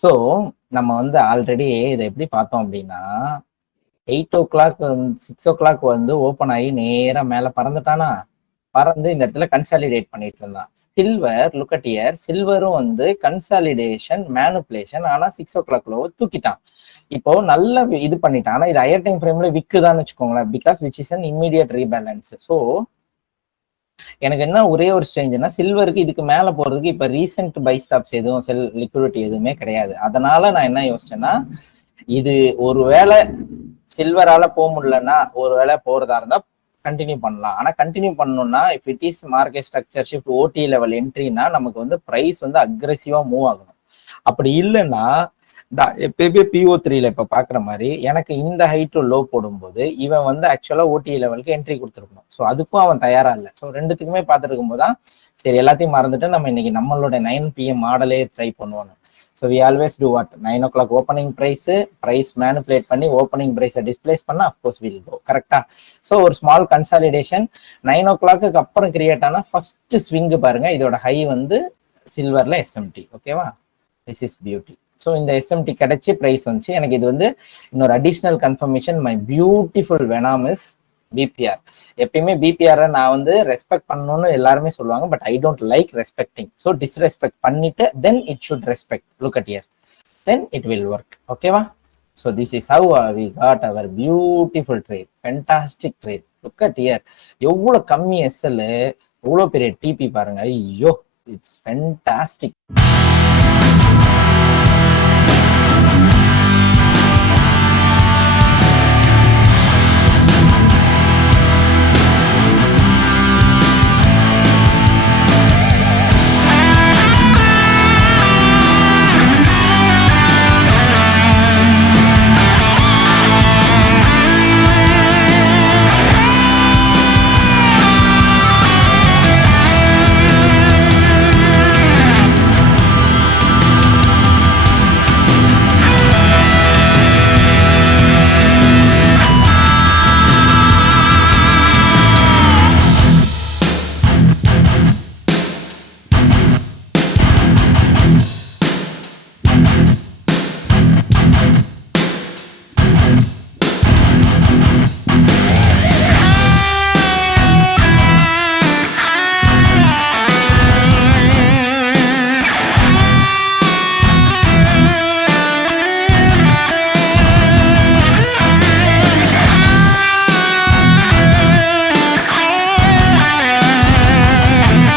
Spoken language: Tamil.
ஸோ நம்ம வந்து ஆல்ரெடி இதை எப்படி பார்த்தோம் அப்படின்னா 8 o'clock 6 o'clock வந்து ஓப்பன் ஆகி நேராக மேலே பறந்துட்டானா, பறந்து இந்த இடத்துல கன்சாலிடேட் பண்ணிட்டு இருந்தான். சில்வர் லுக் அட் இயர், சில்வரும் வந்து கன்சாலிடேஷன் மேனுப்புலேஷன் ஆனா 6 o'clock தூக்கிட்டான். இப்போ நல்ல இது பண்ணிட்டான். ஆனா இது ஹையர் டைம் ஃப்ரேம்ல விக்குதான்னு வச்சுக்கோங்களேன், because which is an immediate rebalance. So எனக்கு என்ன ஒரே ஒரு ஸ்ட்ரேஞ்சுன்னா, சில்வருக்கு இதுக்கு மேல போறதுக்கு இப்ப ரீசெண்ட் பை ஸ்டாப்ஸ் எதுவும் லிக்விடிட்டி எதுவுமே கிடையாது. அதனால நான் என்ன யோசிச்சேன்னா, இது ஒருவேளை சில்வரால போக முடியலன்னா ஒருவேளை போறதா இருந்தா கண்டினியூ பண்ணலாம். ஆனா கண்டினியூ பண்ணணும்னா if it is market structure shift ஓடி லெவல் என்ட்ரினா நமக்கு வந்து பிரைஸ் வந்து அக்ரெசிவா மூவ் ஆகணும். அப்படி இல்லைன்னா எப்பயுமே PO3ல இப்ப பாக்குற மாதிரி எனக்கு இந்த ஹைட் லோ போடும்போது இவன் வந்து ஆக்சுவலா ஓடி லெவலுக்கு என்ட்ரி கொடுத்துருக்கணும். ஸோ அதுக்கும் அவன் தயாரா இல்லை. ஸோ ரெண்டுத்துக்குமே பார்த்துட்டு இருக்கும்போது தான் சரி எல்லாத்தையும் மறந்துட்டு நம்ம இன்னைக்கு நம்மளோட 9 PM மாடலே ட்ரை பண்ணுவோம். So we always do what, 9 o'clock opening price manipulate பண்ணி ஓப்பனிங் ப்ரைஸை டிஸ்பிளேஸ் பண்ணா அப்கோர்ஸ் வில் கோ கரெக்டா. ஸோ ஒரு ஸ்மால் கன்சாலிடேஷன் 9 o'clock அப்புறம் கிரியேட் ஆனா ஃபர்ஸ்ட் ஸ்விங் பாருங்க, இதோட ஹை வந்து சில்வர்ல SMT. ஓகேவா, திஸ் இஸ் பியூட்டி. ஸோ இந்த SMT கிடைச்சி ப்ரைஸ் வந்துச்சு. எனக்கு இது வந்து இன்னொரு additional confirmation. My beautiful venom is B P R. எப்பயுமே பிபிஆர் நான் வந்து ரெஸ்பெக்ட் பண்ணணும்னு எல்லாருமே சொல்லுவாங்க, but I don't like respecting. So disrespect பண்ணிட்டு then it should respect. Look at here, then it will work. ஓகேவா. So this is how we got our beautiful trade, fantastic trade. Look at here, எவ்வளோ கம்மி SL, எவ்வளோ பெரிய டிபி பாருங்க. ஐயோ, இட்ஸ் ஃபென்டாஸ்டிக்.